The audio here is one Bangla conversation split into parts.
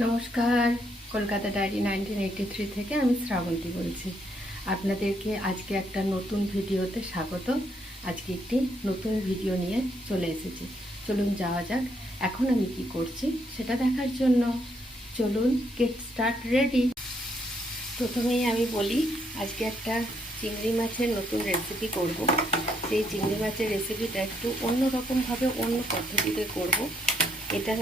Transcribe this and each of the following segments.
নমস্কার, কলকাতা ডায়েরি 1983 থেকে আমি শ্রাবন্তী বলছি। আপনাদেরকে আজকে একটা নতুন ভিডিওতে স্বাগত। আজকে একটি নতুন ভিডিও নিয়ে চলে এসেছি। চলুন যাওয়া যাক। এখন আমি কি করছি সেটা দেখার জন্য চলুন গেট স্টার্ট রেডি। প্রথমেই আমি বলি, আজকে একটা চিংড়ি মাছের নতুন রেসিপি করব। সেই চিংড়ি মাছের রেসিপিটা একটু অন্যরকমভাবে অন্য পদ্ধতিতে করব। এটা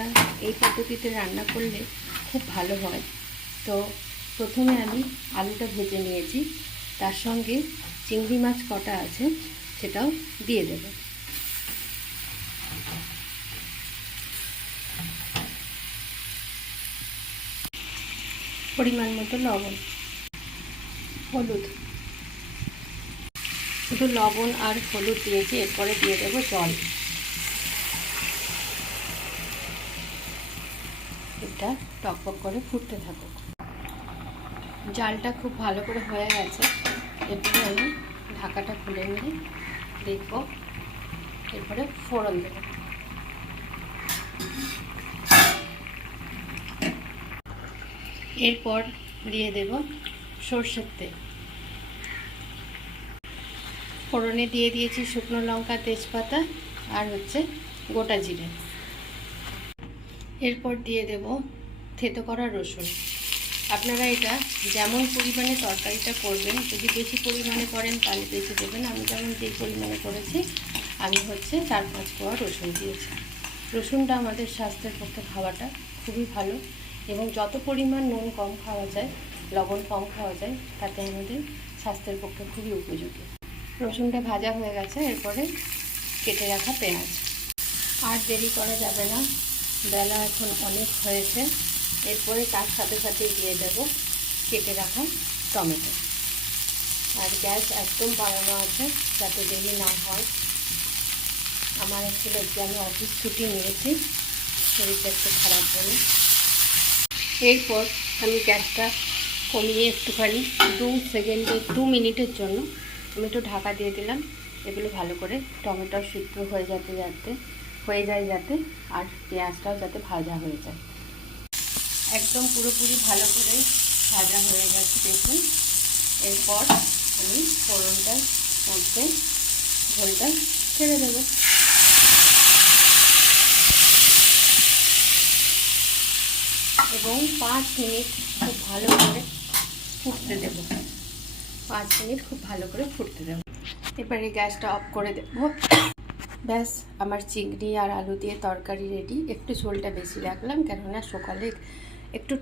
এই পদ্ধতিতে রান্না করলে খুব ভালো হয়। তো প্রথমে আমি আলুটা ভেজে নিয়েছি, তার সঙ্গে চিংড়ি মাছ কটা আছে সেটাও দিয়ে দেব। পরিমাণ মতো লবণ, হলুদ, শুধু লবণ আর হলুদ দিয়েছি। এরপরে দিয়ে দেবো জল। এটা টকবক করে ফুটতে থাকুক। জালটা খুব ভালো করে হয়ে গেছে। এরপরে আমি ঢাকাটা খুলে নিয়ে দেখব। এরপরে ফোড়ন দেব। এরপর দিয়ে দেব সর্ষের তেল। ফোড়নে দিয়ে দিয়েছি শুকনো লঙ্কা, তেজপাতা আর গোটা জিরে। এরপর দিয়ে দেব থেতো করা রসুন। আপনারা এটা যেমন পরিমাণে তরকারিটা করবেন, যদি বেশি পরিমাণে করেন তাহলে বেশি দেবেন। আমি যেমন যেই পরিমাণে করেছি, আমি 4-5 কোয়া রসুন দিয়েছি। রসুনটা আমাদের স্বাস্থ্যের পক্ষে খাওয়াটা খুবই ভালো, এবং যত পরিমাণ নুন কম খাওয়া যায়, লবণ কম খাওয়া যায়, তাতে আমাদের স্বাস্থ্যের পক্ষে খুবই উপযোগী। রসুনটা ভাজা হয়ে গেছে। এরপরে কেটে রাখা পেঁয়াজ। আর দেরি করা যাবে না, বেলা এখন অনেক হয়েছে। এরপরে তার সাথে সাথে দিয়ে দেব কেটে রাখা টমেটো। আর গ্যাস একদম বাড়ানো আছে যাতে দেরি না হয়। আমার অ্যাকচুয়ালি আমি অফিস ছুটি নিয়েছি, শরীরটা একটু খারাপ বলে। এরপর আমি গ্যাসটা কমিয়ে একটুখানি 2 মিনিটের জন্য আমি একটু ঢাকা দিয়ে দিলাম। এগুলো ভালো করে টমেটো সিদ্ধ হয়ে যায় যাতে, আর পেঁয়াজটাও যাতে ভাজা হয়ে যায়। একদম পুরোপুরি ভালো করে ভাজা হয়ে গেছে দেখুন। এরপর আমি ফোড়নটার মধ্যে ঝোলটা ছেড়ে দেব। এবং 5 মিনিট খুব ভালো করে ফুটতে দেব। 5 মিনিট খুব ভালো করে ফুটতে দেব। এবারে গ্যাসটা অফ করে দেব। ব্যাস, আমার চিংড়ি আর আলু দিয়ে তরকারি রেডি। একটু ঝোলটা বেশি রাখলাম, কেননা সকালে একটু